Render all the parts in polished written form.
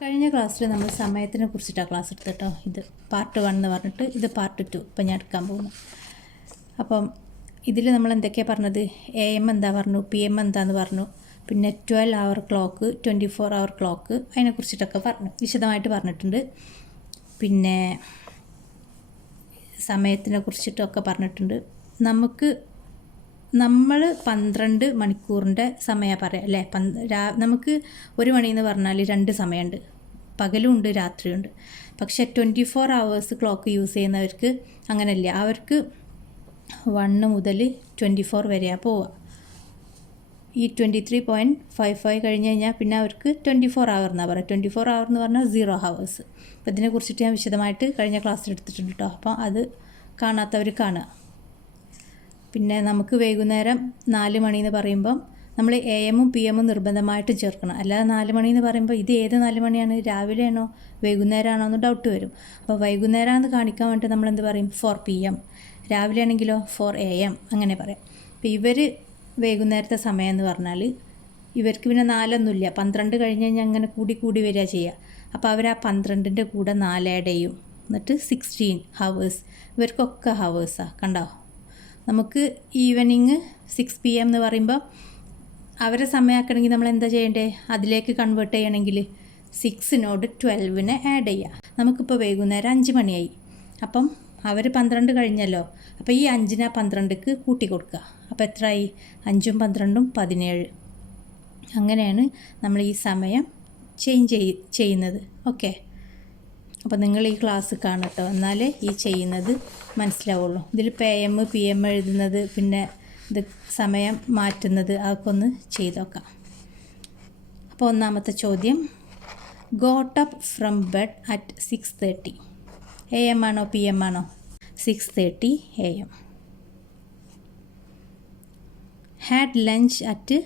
കഴിഞ്ഞ ക്ലാസ്സിൽ നമ്മൾ സമയത്തിനെ കുറിച്ചിട്ടാണ് ക്ലാസ് എടുത്തത് കേട്ടോ. ഇത് പാർട്ട് 1 എന്ന് പറഞ്ഞിട്ട് ഇത് പാർട്ട് 2 ഇപ്പം ഞാൻ എടുക്കാൻ പോകുന്നു. അപ്പം ഇതിൽ നമ്മൾ എന്തൊക്കെയാണ് പറഞ്ഞത്? AM എന്താ പറഞ്ഞു, PM എന്താന്ന് പറഞ്ഞു, പിന്നെ 12 hour ക്ലോക്ക്, 24 hour ക്ലോക്ക്, അതിനെക്കുറിച്ചിട്ടൊക്കെ പറഞ്ഞു, വിശദമായിട്ട് പറഞ്ഞിട്ടുണ്ട്. പിന്നെ സമയത്തിനെ കുറിച്ചിട്ടൊക്കെ പറഞ്ഞിട്ടുണ്ട്. നമ്മൾ 12 മണിക്കൂറിൻ്റെ സമയം പറയാം അല്ലേ. നമുക്ക് 1 മണിയെന്ന് പറഞ്ഞാൽ 2 സമയമുണ്ട്, പകലും ഉണ്ട് രാത്രിയുണ്ട്. പക്ഷേ 24 hours ക്ലോക്ക് യൂസ് ചെയ്യുന്നവർക്ക് അങ്ങനെയല്ല. അവർക്ക് 1 മുതൽ 24 വരെയാണ് പോവുക. ഈ 23.55 കഴിഞ്ഞ് കഴിഞ്ഞാൽ പിന്നെ അവർക്ക് 24 hour എന്നാണ് പറയുക. 24 hour എന്ന് പറഞ്ഞാൽ 0 hours. അപ്പോൾ ഇതിനെക്കുറിച്ചിട്ട് ഞാൻ വിശദമായിട്ട് കഴിഞ്ഞ ക്ലാസ്സിൽ എടുത്തിട്ടുണ്ട് കേട്ടോ. അപ്പോൾ അത് കാണാത്തവർ കാണുക. പിന്നെ നമുക്ക് വൈകുന്നേരം 4 മണിയെന്ന് പറയുമ്പം നമ്മൾ AM ഉം PM ഉം നിർബന്ധമായിട്ട് ചേർക്കണം. അല്ലാതെ 4 മണിയെന്ന് പറയുമ്പോൾ ഇത് ഏത് 4 മണിയാണ്, രാവിലെയാണോ വൈകുന്നേരമാണോ എന്ന് ഡൗട്ട് വരും. അപ്പോൾ വൈകുന്നേരമാണെന്ന് കാണിക്കാൻ വേണ്ടി നമ്മൾ എന്ത് പറയും? 4 PM. രാവിലെ ആണെങ്കിലോ 4 AM അങ്ങനെ പറയാം. അപ്പോൾ ഇവർ വൈകുന്നേരത്തെ സമയം എന്ന് പറഞ്ഞാൽ ഇവർക്ക് പിന്നെ 4 ഒന്നുമില്ല, 12 കഴിഞ്ഞ് കഴിഞ്ഞാൽ അങ്ങനെ കൂടി വരിക ചെയ്യുക. അപ്പോൾ അവർ ആ 12ൻ്റെ കൂടെ 4 ആഡ് ചെയ്യും, എന്നിട്ട് 16 hours. ഇവർക്കൊക്കെ ഹവേഴ്സാണ്. കണ്ടോ? നമുക്ക് ഈവനിങ് 6 PM എന്ന് പറയുമ്പോൾ അവരെ സമയമാക്കണമെങ്കിൽ നമ്മൾ എന്താ ചെയ്യേണ്ടത്? അതിലേക്ക് കൺവേർട്ട് ചെയ്യണമെങ്കിൽ 6നോട് 12നെ ആഡ് ചെയ്യുക. നമുക്കിപ്പോൾ വൈകുന്നേരം 5 മണിയായി. അപ്പം അവർ 12 കഴിഞ്ഞല്ലോ. അപ്പോൾ ഈ 5നെ 12ക്ക് കൂട്ടി കൊടുക്കുക. അപ്പോൾ എത്രയായി? 5ഉം 12ഉം 17. അങ്ങനെയാണ് നമ്മൾ ഈ സമയം ചേഞ്ച് ചെയ്യുന്നത്. ഓക്കെ, അപ്പോൾ നിങ്ങൾ ഈ ക്ലാസ് കാണട്ടോ, എന്നാലേ ഈ ചെയ്യുന്നത് മനസ്സിലാവുള്ളൂ. ഇതിൽ PM PM എഴുതുന്നത്, പിന്നെ ഇത് സമയം മാറ്റുന്നത്, അതൊക്കെ ഒന്ന് ചെയ്ത് നോക്കാം. അപ്പോൾ ഒന്നാമത്തെ ചോദ്യം, got up from bed at 6:30. AM ആണോ PM ആണോ? 6:30 AM. ഹാഡ് ലഞ്ച് അറ്റ്,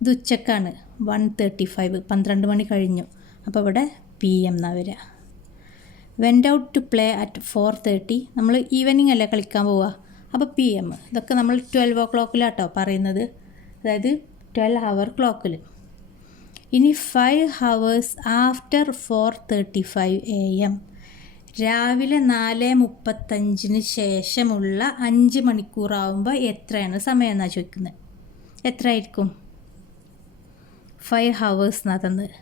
ഇത് ഉച്ചക്കാണ്, 1:35, 12 മണി കഴിഞ്ഞു. അപ്പോൾ ഇവിടെ PM എന്നാണ് വരിക. Went out to play at 4:30. നമ്മൾ ഈവനിങ് അല്ലേ കളിക്കാൻ പോവുക, അപ്പോൾ PM. ഇതൊക്കെ നമ്മൾ 12 o'clock പറയുന്നത്, അതായത് 12 hour ക്ലോക്കിൽ. ഇനി 5 hours ആഫ്റ്റർ 4:35 AM. രാവിലെ 4:35 ശേഷമുള്ള 5 മണിക്കൂറാവുമ്പോൾ എത്രയാണ് സമയം എന്നാണ് ചോദിക്കുന്നത്. എത്ര ആയിരിക്കും? 5 hours എന്നാണ് തന്നത്.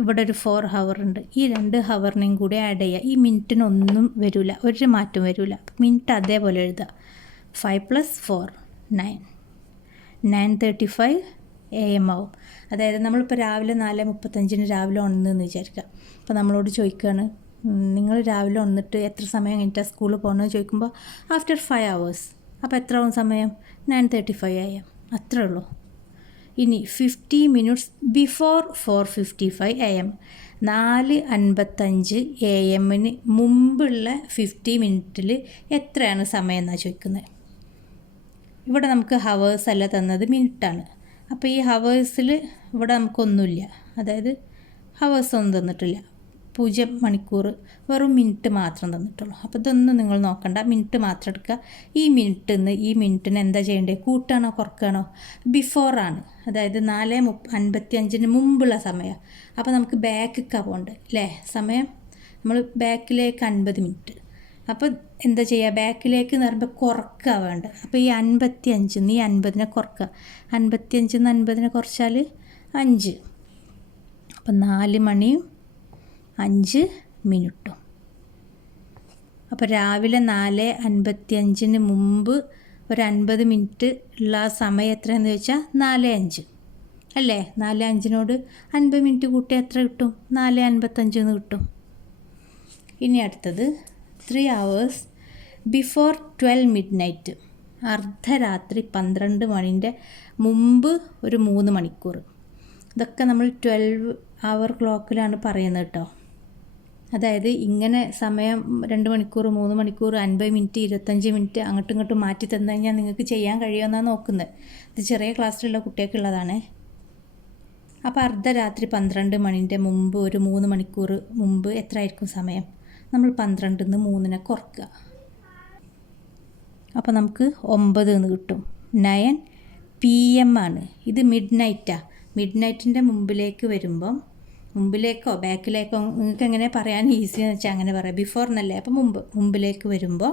ഇവിടെ ഒരു 4 hour ഉണ്ട്. ഈ 2 hourനെയും കൂടി ആഡ് ചെയ്യുക. ഈ മിനിറ്റിനൊന്നും വരില്ല, ഒരു മാറ്റം വരില്ല. മിനിറ്റ് അതേപോലെ എഴുതുക. 5 + 4 9. 9:35 AM ആവും. അതായത് നമ്മളിപ്പോൾ രാവിലെ 4:35 രാവിലെ ഉണർന്നെന്ന് വിചാരിക്കുക. അപ്പോൾ നമ്മളോട് ചോദിക്കുകയാണ്, നിങ്ങൾ രാവിലെ ഉണർന്നിട്ട് എത്ര സമയം കഴിഞ്ഞിട്ടാണ് സ്കൂളിൽ പോകുന്നത് ചോദിക്കുമ്പോൾ ആഫ്റ്റർ 5 hours. അപ്പോൾ എത്ര ആവും സമയം? 9:35 AM. അത്രേ ഉള്ളൂ. ഇനി 50 minutes ബിഫോർ 4:55 AM. 4:55 AM മുമ്പുള്ള 50 മിനിറ്റിൽ എത്രയാണ് സമയം എന്നാണ് ചോദിക്കുന്നത്. ഇവിടെ നമുക്ക് ഹവേഴ്സ് അല്ല തന്നത്, മിനിറ്റാണ്. അപ്പോൾ ഈ ഹവേഴ്സിൽ ഇവിടെ നമുക്കൊന്നുമില്ല, അതായത് ഹവേഴ്സ് ഒന്നും തന്നിട്ടില്ല. 0 മണിക്കൂർ, വെറും മിനിറ്റ് മാത്രം തന്നിട്ടുള്ളൂ. അപ്പോൾ ഇതൊന്നും നിങ്ങൾ നോക്കണ്ട, മിനിറ്റ് മാത്രം എടുക്കുക. ഈ മിനിറ്റിന് എന്താ ചെയ്യേണ്ടത്? കൂട്ടാണോ കുറയ്ക്കണോ? ബിഫോറാണ്, അതായത് 4:55 മുമ്പുള്ള സമയം. അപ്പോൾ നമുക്ക് ബാക്കിക്കാണ് പോകേണ്ടത് അല്ലേ സമയം. നമ്മൾ ബാക്കിലേക്ക് 50 മിനിറ്റ്. അപ്പോൾ എന്താ ചെയ്യുക? ബാക്കിലേക്ക് എന്ന് പറയുമ്പോൾ കുറക്കുക വേണ്ട. അപ്പോൾ ഈ 55 ഈ 50നെ കുറക്കുക. 55 50നെ കുറച്ചാൽ 5. അപ്പം 4 മണിയും 5 മിനിറ്റും. അപ്പോൾ രാവിലെ 4:55 മുമ്പ് ഒരു 50 മിനിറ്റ് ഉള്ള സമയം എത്രയെന്ന് ചോദിച്ചാൽ 4:05 അല്ലേ. 4:05നോട് 50 മിനിറ്റ് കൂട്ടി എത്ര കിട്ടും? 4:55 കിട്ടും. ഇനി അടുത്തത് 3 hours ബിഫോർ 12 midnight. അർദ്ധരാത്രി 12 മണിൻ്റെ മുമ്പ് ഒരു 3 മണിക്കൂർ. ഇതൊക്കെ നമ്മൾ 12 hour ക്ലോക്കിലാണ് പറയുന്നത് കേട്ടോ. അതായത് ഇങ്ങനെ സമയം 2 മണിക്കൂർ 3 മണിക്കൂർ 50 മിനിറ്റ് 25 മിനിറ്റ് അങ്ങോട്ടും ഇങ്ങോട്ടും മാറ്റി തന്നു കഴിഞ്ഞാൽ നിങ്ങൾക്ക് ചെയ്യാൻ കഴിയുമെന്നാണ് നോക്കുന്നത്. ഇത് ചെറിയ ക്ലാസ്സിലുള്ള കുട്ടികൾക്കുള്ളതാണ്. അപ്പോൾ അർദ്ധരാത്രി 12 മണിൻ്റെ മുമ്പ് ഒരു 3 മണിക്കൂർ മുമ്പ് എത്ര ആയിരിക്കും സമയം? നമ്മൾ 12ന് 3നെ കുറക്കുക. അപ്പോൾ നമുക്ക് 9 എന്ന് കിട്ടും. 9 PM ആണ്. ഇത് മിഡ് നൈറ്റാണ്. മിഡ് നൈറ്റിൻ്റെ മുമ്പിലേക്ക് വരുമ്പം മുമ്പിലേക്കോ ബാക്കിലേക്കോ നിങ്ങൾക്ക് എങ്ങനെ പറയാൻ ഈസി എന്ന് വെച്ചാൽ അങ്ങനെ പറയാം. ബിഫോർ എന്നല്ലേ, അപ്പോൾ മുമ്പിലേക്ക് വരുമ്പോൾ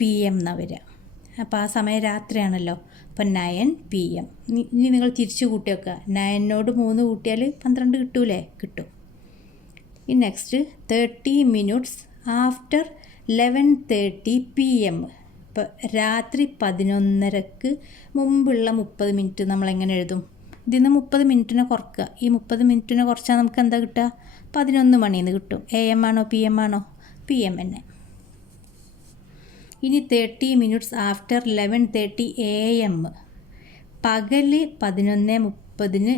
PM എന്നാണ് വരിക. അപ്പോൾ ആ സമയം രാത്രിയാണല്ലോ. അപ്പോൾ 9 PM. ഇനി നിങ്ങൾ തിരിച്ച് കൂട്ടി വെക്കുക. 9നോട് 3 കൂട്ടിയാൽ 12 കിട്ടൂലേ? കിട്ടും. ഇനി നെക്സ്റ്റ് 30 minutes ആഫ്റ്റർ 11:30 PM. ഇപ്പോൾ രാത്രി 11:30ക്ക് മുമ്പുള്ള 30 മിനിറ്റ് നമ്മളെങ്ങനെ എഴുതും? ഇതിന്ന് 30 മിനിറ്റിനെ കുറക്കുക. ഈ 30 മിനിറ്റിനെ കുറച്ചാൽ നമുക്ക് എന്താ കിട്ടുക? 11 മണിന്ന് കിട്ടും. AM ആണോ PM ആണോ? PM തന്നെ. ഇനി 30 minutes ആഫ്റ്റർ 11:30 AM. പകൽ 11:30.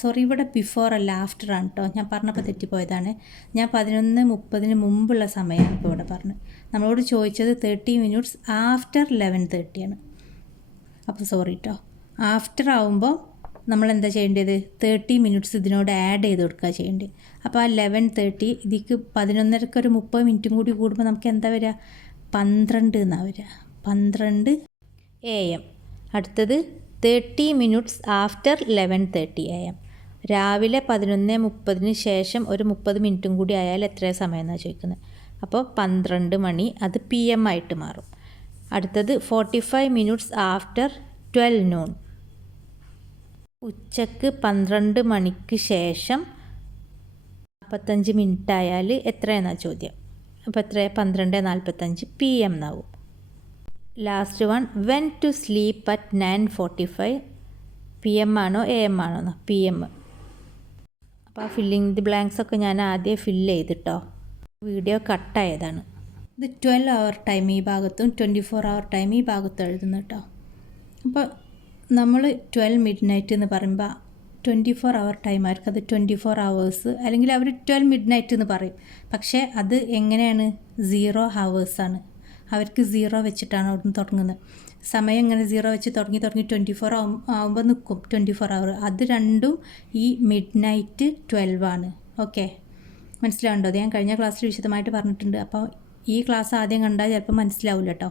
സോറി, ഇവിടെ ബിഫോർ അല്ല ആഫ്റ്റർ ആണ് കേട്ടോ. ഞാൻ പറഞ്ഞപ്പോൾ തെറ്റിപ്പോയതാണ്. ഞാൻ 11:30 മുമ്പുള്ള സമയമാണ് ഇപ്പോൾ ഇവിടെ പറഞ്ഞത്. നമ്മളോട് ചോദിച്ചത് 30 minutes ആഫ്റ്റർ 11:30 ആണ്. അപ്പോൾ സോറി കേട്ടോ. ആഫ്റ്റർ ആവുമ്പോൾ നമ്മൾ എന്താ ചെയ്യേണ്ടത്? 30 minutes ഇതിനോട് ആഡ് ചെയ്ത് കൊടുക്കുക ചെയ്യേണ്ടത്. അപ്പോൾ ആ 11:30 ഇതിക്ക് 11:30ക്ക് ഒരു 30 മിനിറ്റും കൂടി കൂടുമ്പോൾ നമുക്ക് എന്താ വരിക? 12 എന്നാണ് വരിക. 12 AM. അടുത്തത് 30 minutes ആഫ്റ്റർ 11:30 AM. രാവിലെ 11:30 ശേഷം ഒരു 30 മിനിറ്റും കൂടി ആയാൽ എത്ര സമയം എന്നാണ് ചോദിക്കുന്നത്. അപ്പോൾ 12 മണി, അത് PM ആയിട്ട് മാറും. അടുത്തത് 45 minutes ആഫ്റ്റർ 12 noon. ഉച്ചക്ക് 12 മണിക്ക് ശേഷം 45 മിനിറ്റ് ആയാൽ എത്രയെന്നാണ് ചോദ്യം. അപ്പോൾ എത്ര? 12:45 PM എന്നാവും. Last one, went to sleep at 9:45. PM ആണോ AM ആണോ? PM. അപ്പോൾ ആ ഫില്ലിങ് ദി ബ്ലാങ്ക്സ് ഒക്കെ ഞാൻ ആദ്യം ഫില്ല് ചെയ്തിട്ടോ. വീഡിയോ കട്ടായതാണ്. ഇത് 12 hour ടൈം ഈ ഭാഗത്തും 24 hour ടൈം ഈ ഭാഗത്തും എഴുതുന്നു കേട്ടോ. അപ്പോൾ നമ്മൾ 12 midnight എന്ന് പറയുമ്പോൾ 24 hour ടൈം ആയിരിക്കും. അത് 24 hours അല്ലെങ്കിൽ അവർ 12 midnight എന്ന് പറയും. പക്ഷേ അത് എങ്ങനെയാണ്? 0 hours ആണ്. അവർക്ക് 0 വെച്ചിട്ടാണ് അവിടുന്ന് തുടങ്ങുന്നത്. സമയം ഇങ്ങനെ 0 വെച്ച് തുടങ്ങി 24 ആകുമ്പോൾ നിൽക്കും 24 hour. അത് രണ്ടും ഈ midnight 12 ആണ്. ഓക്കെ, മനസ്സിലാവുണ്ടോ? അത് ഞാൻ കഴിഞ്ഞ ക്ലാസ്സിൽ വിശദമായിട്ട് പറഞ്ഞിട്ടുണ്ട്. അപ്പോൾ ഈ ക്ലാസ് ആദ്യം കണ്ടാൽ ചിലപ്പോൾ മനസ്സിലാവില്ല കേട്ടോ.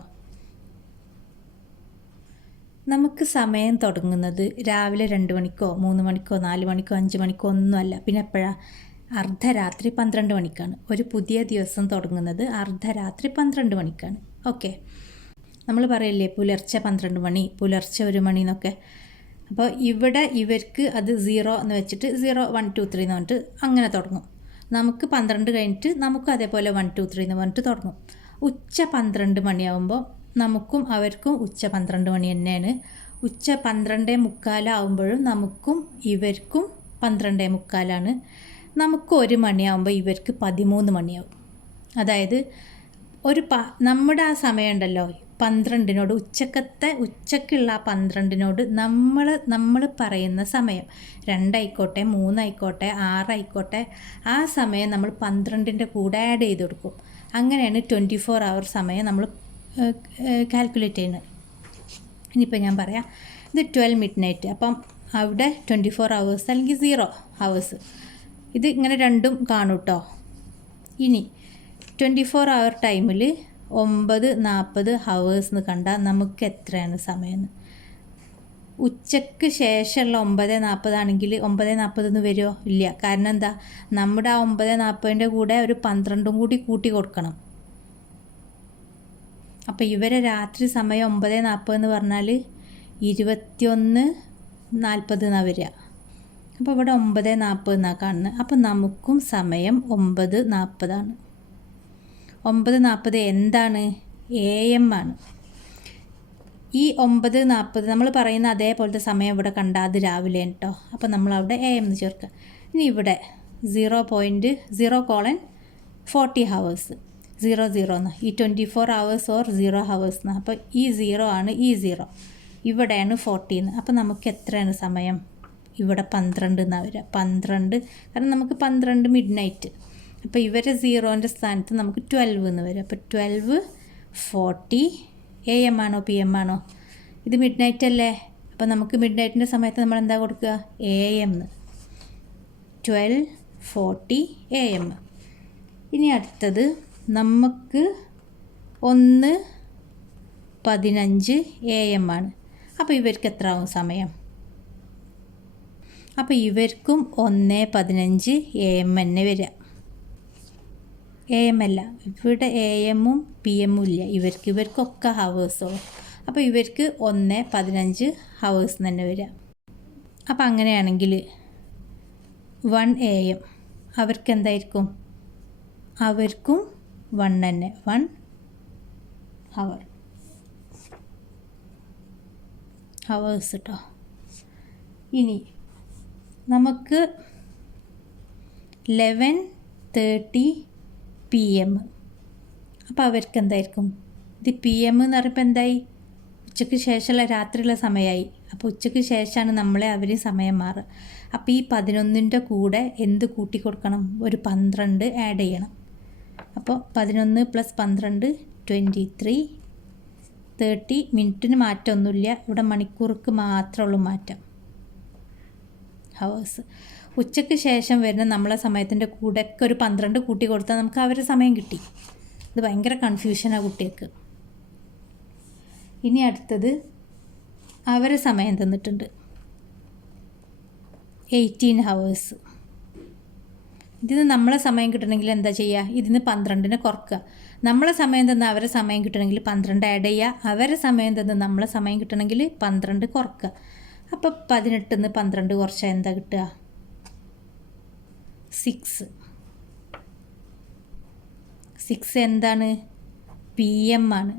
നമുക്ക് സമയം തുടങ്ങുന്നത് രാവിലെ 2 മണിക്കോ 3 മണിക്കോ 4 മണിക്കോ 5 മണിക്കോ ഒന്നുമല്ല. പിന്നെ എപ്പോഴാണ്? അർദ്ധരാത്രി 12 മണിക്കാണ്. ഒരു പുതിയ ദിവസം തുടങ്ങുന്നത് അർദ്ധരാത്രി 12 മണിക്കാണ്. ഓക്കെ, നമ്മൾ പറയില്ലേ പുലർച്ചെ 12 മണി, പുലർച്ചെ 1 മണി എന്നൊക്കെ. അപ്പോൾ ഇവിടെ ഇവർക്ക് അത് 0 എന്ന് വെച്ചിട്ട് 0 1 2 3 എന്ന് പറഞ്ഞിട്ട് അങ്ങനെ തുടങ്ങും. നമുക്ക് 12 കഴിഞ്ഞിട്ട് നമുക്കും അതേപോലെ 1 2 3 എന്ന് പറഞ്ഞിട്ട് തുടങ്ങും. ഉച്ച 12 മണിയാകുമ്പോൾ നമുക്കും അവർക്കും ഉച്ച 12 മണി തന്നെയാണ്. ഉച്ച 12:45 ആകുമ്പോഴും നമുക്കും ഇവർക്കും 12:45. നമുക്ക് 1 മണിയാകുമ്പോൾ ഇവർക്ക് 13 മണിയാവും. അതായത് നമ്മുടെ ആ സമയം ഉണ്ടല്ലോ 12നോട് ഉച്ചക്കുള്ള ആ 12നോട് നമ്മൾ പറയുന്ന സമയം 2 ആയിക്കോട്ടെ 3 ആയിക്കോട്ടെ 6 ആയിക്കോട്ടെ ആ സമയം നമ്മൾ 12ൻ്റെ കൂടെ ആഡ് ചെയ്ത് കൊടുക്കും. അങ്ങനെയാണ് 24 hour സമയം നമ്മൾ കാൽക്കുലേറ്റ് ചെയ്യുന്നത്. ഇനിയിപ്പോൾ ഞാൻ പറയാം, ഇത് 12 midnight. അപ്പം അവിടെ 24 hours അല്ലെങ്കിൽ 0 hours. ഇത് ഇങ്ങനെ രണ്ടും കാണും കേട്ടോ. ഇനി 24 hour ടൈമിൽ 9:40 hours എന്ന് കണ്ടാൽ നമുക്ക് എത്രയാണ് സമയം? ഉച്ചയ്ക്ക് ശേഷമുള്ള 9:40 ആണെങ്കിൽ 9:40 എന്ന് വരുമോ? ഇല്ല. കാരണം എന്താ? നമ്മുടെ ആ 9:40ൻ്റെ കൂടെ ഒരു 12 കൂടി കൂട്ടി കൊടുക്കണം. അപ്പോൾ ഇവരെ രാത്രി സമയം 9:40 എന്ന് പറഞ്ഞാൽ 21:40 എന്നാണ് വരിക. അപ്പോൾ ഇവിടെ 9:40 എന്നാണ് കാണുന്നത്. അപ്പോൾ നമുക്കും സമയം 9:40 ആണ്. 9:40 എന്താണ്? AM ആണ്. ഈ 9:40 നമ്മൾ പറയുന്ന അതേപോലത്തെ സമയം ഇവിടെ കണ്ടാൽ അത് രാവിലെ കേട്ടോ. അപ്പോൾ നമ്മളവിടെ AM എന്ന് ചേർക്കുക. ഇനി ഇവിടെ 0.0:40 hours 00 എന്ന്, ഈ 24 hours ഓർ 0 hours എന്ന്. അപ്പോൾ ഈ 0 ആണ്, ഈ 0 ഇവിടെയാണ് 40 എന്ന്. അപ്പോൾ നമുക്ക് എത്രയാണ് സമയം? ഇവിടെ 12 എന്നാണ് വരിക. 12, കാരണം നമുക്ക് 12 midnight. അപ്പോൾ ഇവരെ 0ൻ്റെ സ്ഥാനത്ത് നമുക്ക് 12 എന്ന് വരും. അപ്പോൾ 12:40 AM ആണോ PM ആണോ? ഇത് midnight അല്ലേ? അപ്പോൾ നമുക്ക് midnightൻ്റെ സമയത്ത് നമ്മൾ എന്താ കൊടുക്കുക? AM എന്ന്. 12:40 AM. ഇനി അടുത്തത് നമുക്ക് 1:15 AM ആണ്. അപ്പോൾ ഇവർക്ക് എത്ര ആവും സമയം? അപ്പോൾ ഇവർക്കും 1:15 AM തന്നെ വരിക. AM അല്ല, ഇവിടെ AM-ഉം PM-ഉം ഇല്ല, ഇവർക്കൊക്കെ ഹവേഴ്സോ. അപ്പോൾ ഇവർക്ക് 1:15 ഹവേഴ്സ് തന്നെ വരിക. അപ്പോൾ അങ്ങനെയാണെങ്കിൽ 1 AM അവർക്ക് എന്തായിരിക്കും? അവർക്കും 1 തന്നെ, 1 ഹവർ ഹവേഴ്സ് കേട്ടോ. ഇനി നമുക്ക് 11:30 PM. അപ്പോൾ അവർക്ക് എന്തായിരിക്കും? ഇത് PM എന്ന് പറയുമ്പോൾ എന്തായി? ഉച്ചയ്ക്ക് ശേഷമുള്ള രാത്രിയുള്ള സമയമായി. അപ്പോൾ ഉച്ചയ്ക്ക് ശേഷമാണ് നമ്മളെ അവർ സമയം മാറുക. അപ്പോൾ ഈ 11ൻ്റെ കൂടെ എന്ത് കൂട്ടി കൊടുക്കണം? ഒരു 12 ആഡ് ചെയ്യണം. അപ്പോൾ 11 + 12 23. 30 മിനിറ്റിന് മാറ്റമൊന്നുമില്ല, ഇവിടെ മണിക്കൂർക്ക് മാത്രമുള്ളൂ മാറ്റം. ഹവേഴ്സ്. ഉച്ചയ്ക്ക് ശേഷം വരുന്ന നമ്മളെ സമയത്തിൻ്റെ കൂടെയൊക്കെ ഒരു 12 കൂട്ടി കൊടുത്താൽ നമുക്ക് അവരുടെ സമയം കിട്ടി. ഇത് ഭയങ്കര കൺഫ്യൂഷനാണ് കുട്ടികൾക്ക്. ഇനി അടുത്തത് അവരെ സമയം തന്നിട്ടുണ്ട് 18 ഹവേഴ്സ്. ഇതിന് നമ്മളെ സമയം കിട്ടണമെങ്കിൽ എന്താ ചെയ്യുക? ഇതിന് 12നെ കുറക്കുക. നമ്മളെ സമയം തന്ന് അവരെ സമയം കിട്ടണമെങ്കിൽ 12 ആഡ് ചെയ്യുക. അവരെ സമയം തന്ന് നമ്മളെ സമയം കിട്ടണമെങ്കിൽ 12 കുറക്കുക. അപ്പോൾ 18-ന്ന് 12 കുറച്ചാൽ എന്താ കിട്ടുക? 6. 6 എന്താണ്? PM ആണ്.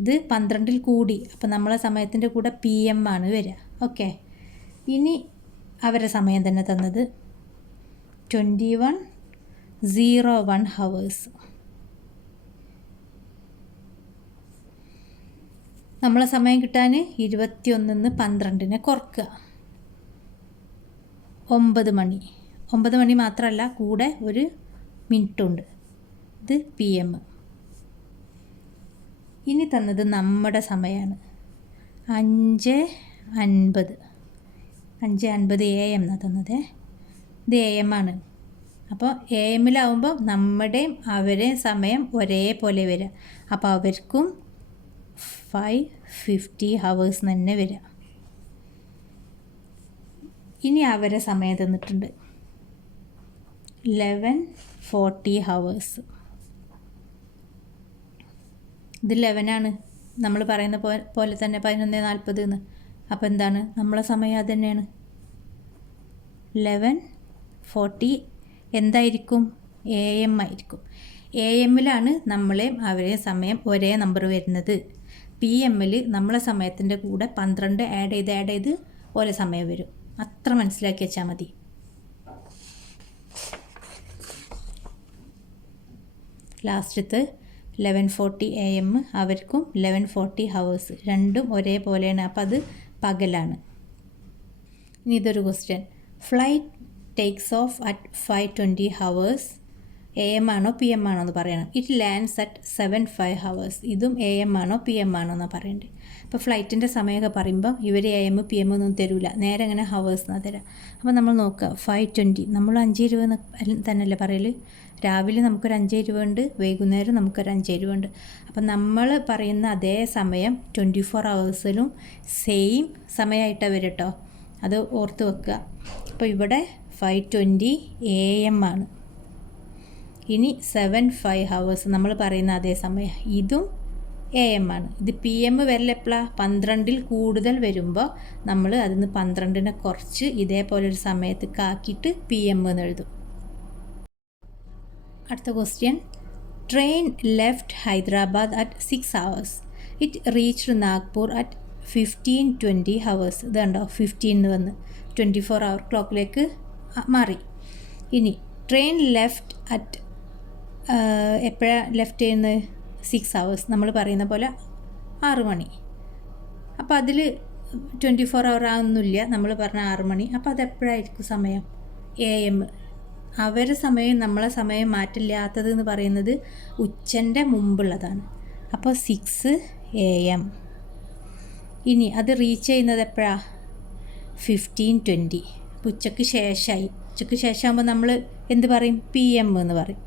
ഇത് 12-ൽ കൂടി, അപ്പോൾ നമ്മളെ സമയത്തിൻ്റെ കൂടെ PM ആണ് വരിക. ഓക്കെ. ഇനി അവരെ സമയം തന്നെ തന്നത് 21:01 ഹവേഴ്സ്. നമ്മളെ സമയം കിട്ടാൻ 21-ന്ന് 12നെ കുറക്കുക. 9 മണി. 9 മണി മാത്രമല്ല, കൂടെ ഒരു മിനിറ്റുണ്ട്. ഇത് PM. ഇനി തന്നത് നമ്മുടെ സമയമാണ് 5:50. 5:50 AM എന്നാണ് തന്നത്. ഇത് AM ആണ്. അപ്പോൾ AM-ലാവുമ്പോൾ നമ്മുടെയും അവരെയും സമയം ഒരേപോലെ വരിക. അപ്പോൾ അവർക്കും 5:50 ഹവേഴ്സ് തന്നെ വരിക. ഇനി അവരെ സമയം തന്നിട്ടുണ്ട് 11:40 ഹവേഴ്സ്. ഇത് 11 ആണ്. നമ്മൾ പറയുന്ന പോലെ തന്നെ 11:40. അപ്പോൾ എന്താണ്? നമ്മളെ സമയം അത് തന്നെയാണ്. 11:40 എന്തായിരിക്കും? AM ആയിരിക്കും. AM-ലാണ് നമ്മളെയും അവരെയും സമയം ഒരേ നമ്പർ വരുന്നത്. PM-ൽ നമ്മളെ സമയത്തിൻ്റെ കൂടെ 12 ആഡ് ചെയ്ത് ഒരേ സമയം വരും. അത്ര മനസ്സിലാക്കി വെച്ചാൽ മതി. ലാസ്റ്റത്തെ 11:40 AM അവർക്കും 11:40 ഹവേഴ്സ്. രണ്ടും ഒരേപോലെയാണ്. അപ്പോൾ അത് പകലാണ്. ഇനി ഇതൊരു question. Flight takes of at 5:20 hours. AM ആണോ PM ആണോ എന്ന് പറയണം. It lands at 7:05 hours. ഇതും AM ആണോ PM ആണോ എന്ന് പറയണ്ടേ. അപ്പോൾ ഫ്ലൈറ്റിൻ്റെ സമയമൊക്കെ പറയുമ്പോൾ ഇവർ AM PM ഒന്നും തരില്ല, നേരെ അങ്ങനെ ഹവേഴ്സ് എന്നാണ് തരാം. അപ്പോൾ നമ്മൾ നോക്കുക 5:20. നമ്മൾ 5:20 തന്നെയല്ലേ പറയൽ. രാവിലെ നമുക്കൊരു 5:20 ഉണ്ട്, വൈകുന്നേരം നമുക്കൊരു 5:20 ഉണ്ട്. അപ്പം നമ്മൾ പറയുന്ന അതേ സമയം 24 ഹവേഴ്സിലും സെയിം സമയമായിട്ടാണ് വരും കേട്ടോ. അത് ഓർത്ത് വെക്കുക. അപ്പോൾ ഇവിടെ 5:20 AM ആണ്. ഇനി 7:05 ഹവേഴ്സ് നമ്മൾ പറയുന്ന അതേ സമയം, ഇതും AM ആണ്. ഇത് PM വരൽ എപ്പോഴാണ്? 12-ൽ കൂടുതൽ വരുമ്പോൾ നമ്മൾ അതിന് 12നെ കുറച്ച് ഇതേപോലൊരു സമയത്തേക്ക് ആക്കിയിട്ട് PM എന്ന് എഴുതും. അടുത്ത question. Train left Hyderabad at 6 hours. It reached Nagpur at 15:20 hours. ഇത് കണ്ടോ, 15 വന്ന് 24 hour ക്ലോക്കിലേക്ക് മാറി. ഇനി ട്രെയിൻ ലെഫ്റ്റ് അറ്റ് എപ്പോഴാണ് ലെഫ്റ്റ് ചെയ്യുന്നത്? 6 hours. നമ്മൾ പറയുന്ന പോലെ 6 മണി. അപ്പോൾ അതിൽ 24 hour ആവുന്നില്ല, നമ്മൾ പറഞ്ഞ 6 മണി. അപ്പോൾ അതെപ്പോഴായിരിക്കും സമയം? AM. അവരുടെ സമയം നമ്മളെ സമയം മാറ്റില്ലാത്തത് എന്ന് പറയുന്നത് ഉച്ചൻ്റെ മുമ്പുള്ളതാണ്. അപ്പോൾ 6 AM. ഇനി അത് റീച്ച് ചെയ്യുന്നത് എപ്പോഴാണ്? 15:20. അപ്പോൾ ഉച്ചയ്ക്ക് ശേഷമായി. ഉച്ചയ്ക്ക് ശേഷമാകുമ്പോൾ നമ്മൾ എന്ത് പറയും? PM എന്ന് പറയും.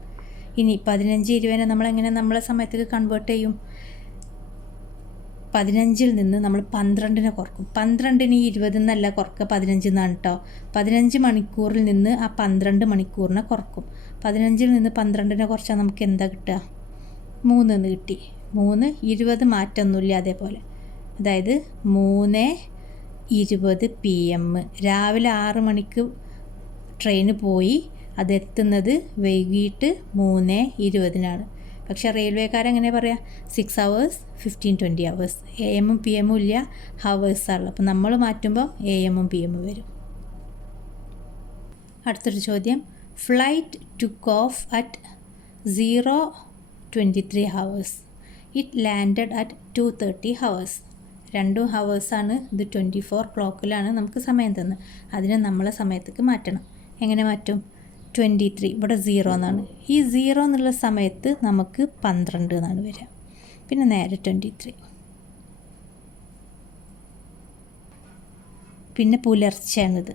ഇനി 15:20 നമ്മളെങ്ങനെ നമ്മളെ സമയത്തേക്ക് കൺവേർട്ട് ചെയ്യും? 15 നിന്ന് നമ്മൾ 12 കുറക്കും. 12 20 എന്നല്ല കുറക്കുക, 15 എന്നാണ് കേട്ടോ. 15 മണിക്കൂറിൽ നിന്ന് ആ 12 മണിക്കൂറിനെ കുറക്കും. 15 നിന്ന് 12 കുറച്ചാൽ നമുക്ക് എന്താ കിട്ടുക? 3 എന്ന് കിട്ടി. 3 20 മാറ്റമൊന്നുമില്ല. അതേപോലെ അതായത് 3:20 PM രാവിലെ 6 മണിക്ക് ട്രെയിന് പോയി, അതെത്തുന്നത് വൈകിട്ട് 3:20 പക്ഷേ റെയിൽവേക്കാരെങ്ങനെ പറയാം? 6 hours 15-20 hours. AM PM ഇല്ല, ഹവേഴ്സാണല്ലോ. അപ്പോൾ നമ്മൾ മാറ്റുമ്പോൾ AM PM വരും. അടുത്തൊരു ചോദ്യം. Flight took of at 0:23 hours. It landed at 2:30 hours. 2 ഹവേഴ്സാണ്. ഇത് 24 ക്ലോക്കിലാണ് നമുക്ക് സമയം തന്നത്. അതിനെ നമ്മളെ സമയത്തേക്ക് മാറ്റണം. എങ്ങനെ മാറ്റും? 23 ഇവിടെ 0 എന്നാണ്. ഈ 0 എന്നുള്ള സമയത്ത് നമുക്ക് 12 എന്നാണ് വരിക. പിന്നെ നേരെ 23. പിന്നെ പുലർച്ചെയാണിത്.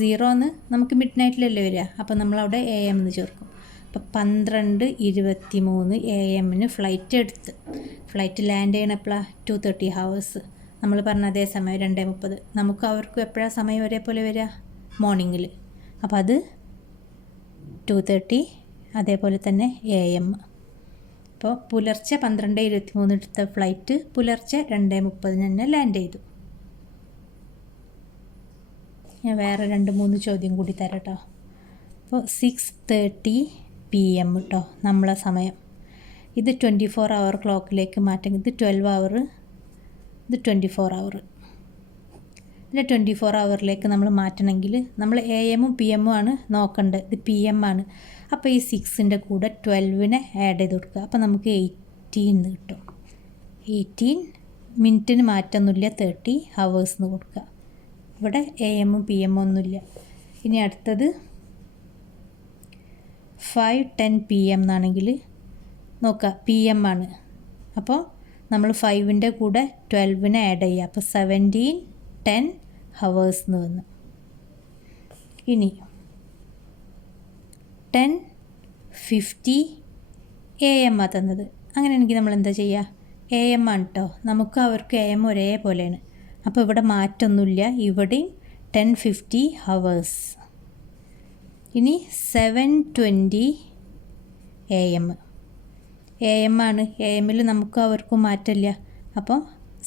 0 എന്ന് നമുക്ക് മിഡ് നൈറ്റിലല്ലേ വരിക, അപ്പോൾ നമ്മളവിടെ AM എന്ന് ചേർക്കും. അപ്പോൾ 12:23 AM ഫ്ലൈറ്റ് എടുത്ത്, ഫ്ലൈറ്റ് ലാൻഡ് ചെയ്യണപ്പോഴാണ് 2:30 hours. നമ്മൾ പറഞ്ഞ അതേ സമയം 2:30. നമുക്ക് അവർക്കും എപ്പോഴാണ് സമയം ഒരേപോലെ വരിക? മോർണിംഗിൽ. അപ്പോൾ അത് 2:30, അതേപോലെ തന്നെ AM. അപ്പോൾ പുലർച്ചെ 12:23 എടുത്ത ഫ്ലൈറ്റ് പുലർച്ചെ 2:30 തന്നെ ലാൻഡ് ചെയ്തു. ഞാൻ വേറെ 2-3 ചോദ്യം കൂടി തരാം കേട്ടോ. അപ്പോൾ 6:30 PM കേട്ടോ നമ്മളെ സമയം. ഇത് 24 hour ക്ലോക്കിലേക്ക് മാറ്റാം. ഇത് 12 hour, ഇത് 24 hour. പിന്നെ 24 hourലേക്ക് നമ്മൾ മാറ്റണമെങ്കിൽ നമ്മൾ AM PM ആണ് നോക്കേണ്ടത്. ഇത് PM ആണ്. അപ്പോൾ ഈ 6ൻ്റെ കൂടെ 12നെ ആഡ് ചെയ്ത് കൊടുക്കുക. അപ്പോൾ നമുക്ക് 18 കിട്ടും. 18 മിനിറ്റിന് മാറ്റമൊന്നുമില്ല, 30 hours എന്ന് കൊടുക്കുക. ഇവിടെ AM PM ഒന്നുമില്ല. ഇനി അടുത്തത് 5:10 PM എന്നാണെങ്കിൽ നോക്കുക, PM ആണ്. അപ്പോൾ നമ്മൾ 5ൻ്റെ കൂടെ 12നെ ആഡ് ചെയ്യുക. അപ്പോൾ 17-10 hours എന്ന് വന്നു. ഇനി 10:50 AM ആണ് തന്നത്. അങ്ങനെയാണെങ്കിൽ നമ്മൾ എന്താ ചെയ്യുക? AM ആണ് കേട്ടോ. നമുക്ക് അവർക്ക് AM ഒരേപോലെയാണ്. അപ്പോൾ ഇവിടെ മാറ്റമൊന്നുമില്ല. ഇവിടെയും 10:50 hours. ഇനി 7:20 AM. AM ആണ്. AMൽ നമുക്ക് അവർക്കും മാറ്റമില്ല. അപ്പോൾ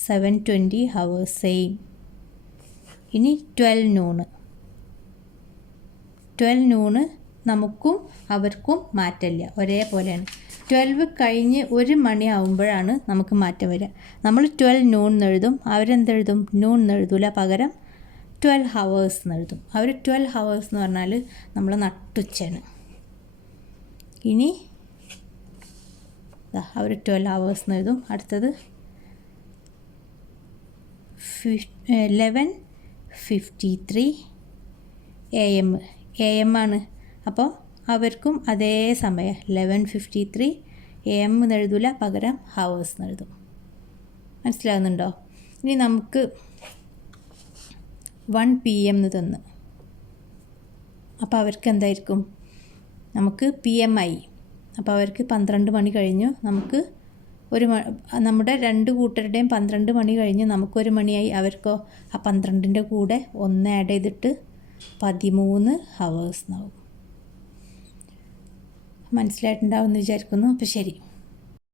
7:20 hours സെയിം. ഇനി 12 noon. 12 noon നമുക്കും അവർക്കും മാറ്റമില്ല, ഒരേപോലെയാണ്. 12 കഴിഞ്ഞ് 1 മണിയാവുമ്പോഴാണ് നമുക്ക് മാറ്റം വരിക. നമ്മൾ 12 noon എന്നെഴുതും, അവരെന്തെഴുതും? noon എന്നെഴുതൂല, പകരം 12 hours എന്നെഴുതും. അവർ 12 hours എന്ന് പറഞ്ഞാൽ നമ്മൾ നട്ടുച്ചയാണ്. ഇനി അവർ 12 hours എന്നെഴുതും. അടുത്തത് 11:53 AM. AM ആണ്. അപ്പോൾ അവർക്കും അതേ സമയം 11:53 AM എന്നെഴുതൂല, പകരം ഹവേഴ്സ് എന്നെഴുതും. മനസ്സിലാകുന്നുണ്ടോ? ഇനി നമുക്ക് 1 PM എന്ന് തന്ന്, അപ്പോൾ അവർക്ക് എന്തായിരിക്കും? നമുക്ക് PM ആയി. അപ്പോൾ അവർക്ക് 12 മണി കഴിഞ്ഞു. നമുക്ക് നമ്മുടെ 2 കൂട്ടരുടെയും 12 മണി കഴിഞ്ഞ് നമുക്ക് 1 മണിയായി. അവർക്കോ ആ 12ൻ്റെ കൂടെ 1 ആഡ് ചെയ്തിട്ട് 13 hours എന്നാവും. മനസ്സിലായിട്ടുണ്ടാവും എന്ന് വിചാരിക്കുന്നു. അപ്പോൾ ശരി.